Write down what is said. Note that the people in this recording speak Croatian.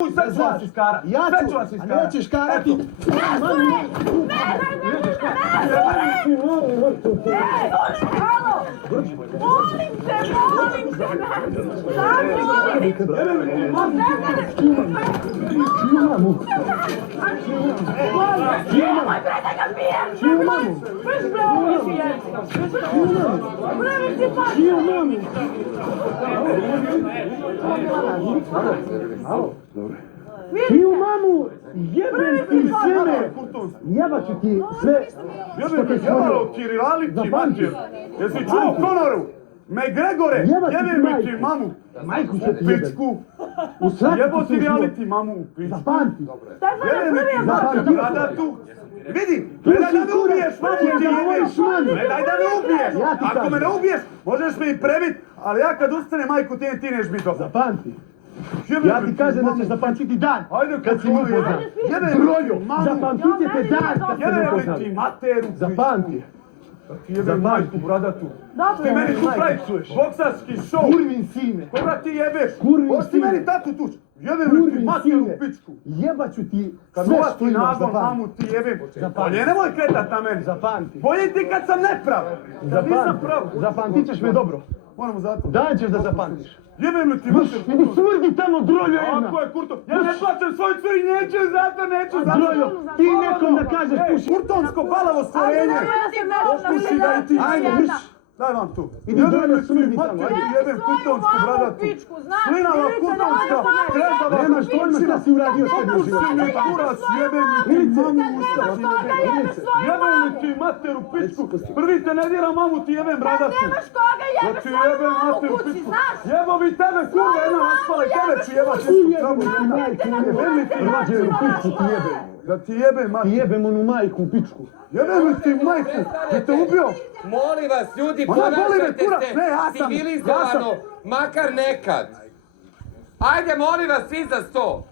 Sve ću vas iskarat. Sve ću vas iskarat. Nećeš karati. Čiju mamu jebem ti seme, jebat ću ti sve što te Jebalo Kirilalici, mater. Jesi čuo Konoru? McGregore, jebem mi ti mamu. Majku će ti U jebem. pičku. U sraku Jebo ti ti u reality mamu u pičku. Zapamti. Jebem mi ti mater, brada tu. Vidi, gledaj da me ubiješ, mamu ti jebeš. Gledaj da me ubiješ. Ako me ne ubiješ, možeš me i prebit, ali ja kad ustane majku ti neš biti dobro. Zapamti. Ja ti kažem da ćeš zapamtiti dan kad si mi upoznan. Brojo, zapamtit ćete dan kad ste mi Jebem upoznali. ti materu. Zapamti. Jebem majku bradatu. Ti meni tu praviš boksački show. Kurvin sine. Koga ti jebeš? Kurvin Hoćeš ti sine. meni tatu tuć? Jebem li ti Kurvin materu sine. u pičku? Jebat ću ti Kad sve ova što ti imaš, nagon zapamti. mamu ti jebem. Zapamti. Bolje nemoj kretat na meni. Zapamti. Bolje ti kad sam neprav. Kad nisam prav. Zapamtit ćeš me dobro. Moramo zato. Dan ćeš da zapamtiš. Jebem li ti Muš, materu? idi smrdi tamo droljo jedna. Ako je kurto. Ja ne plaćam svoj curi, neću zato. Droljo, ti nekom da kažeš puši. Kurtonsko balavo stvorenje. Puši da i ti. Ajde, muš. Daj vam tu. Idi droljo smrdi tamo. Mater, jebem kurtonsku bradatu. Slinava kurtonska, prezava. Nemaš pojma šta si uradio s tebi u životu. Puši kurac, jebem li ti mamu u usta. Jebem li ti materu pičku. Prvi te ne dira mamu ti jebem bradatu. Nemaš koga Da jebeš ti svoju jebem mamu materu kući, pičku. znaš? Jebo bi tebe kurva jedna naspala i tebe ću jebat istu kravu. Jebem li ti materu pičku ti jebem. Da ti jebem Ti materu. jebem onu majku u pičku. Jebem li ti majku. Bi te ubio. Molim vas, ljudi, Ma ne boli me ponašajte kurac, se ne, ja sam- civilizovano, makar nekad. Ajde, molim vas, svi za sto.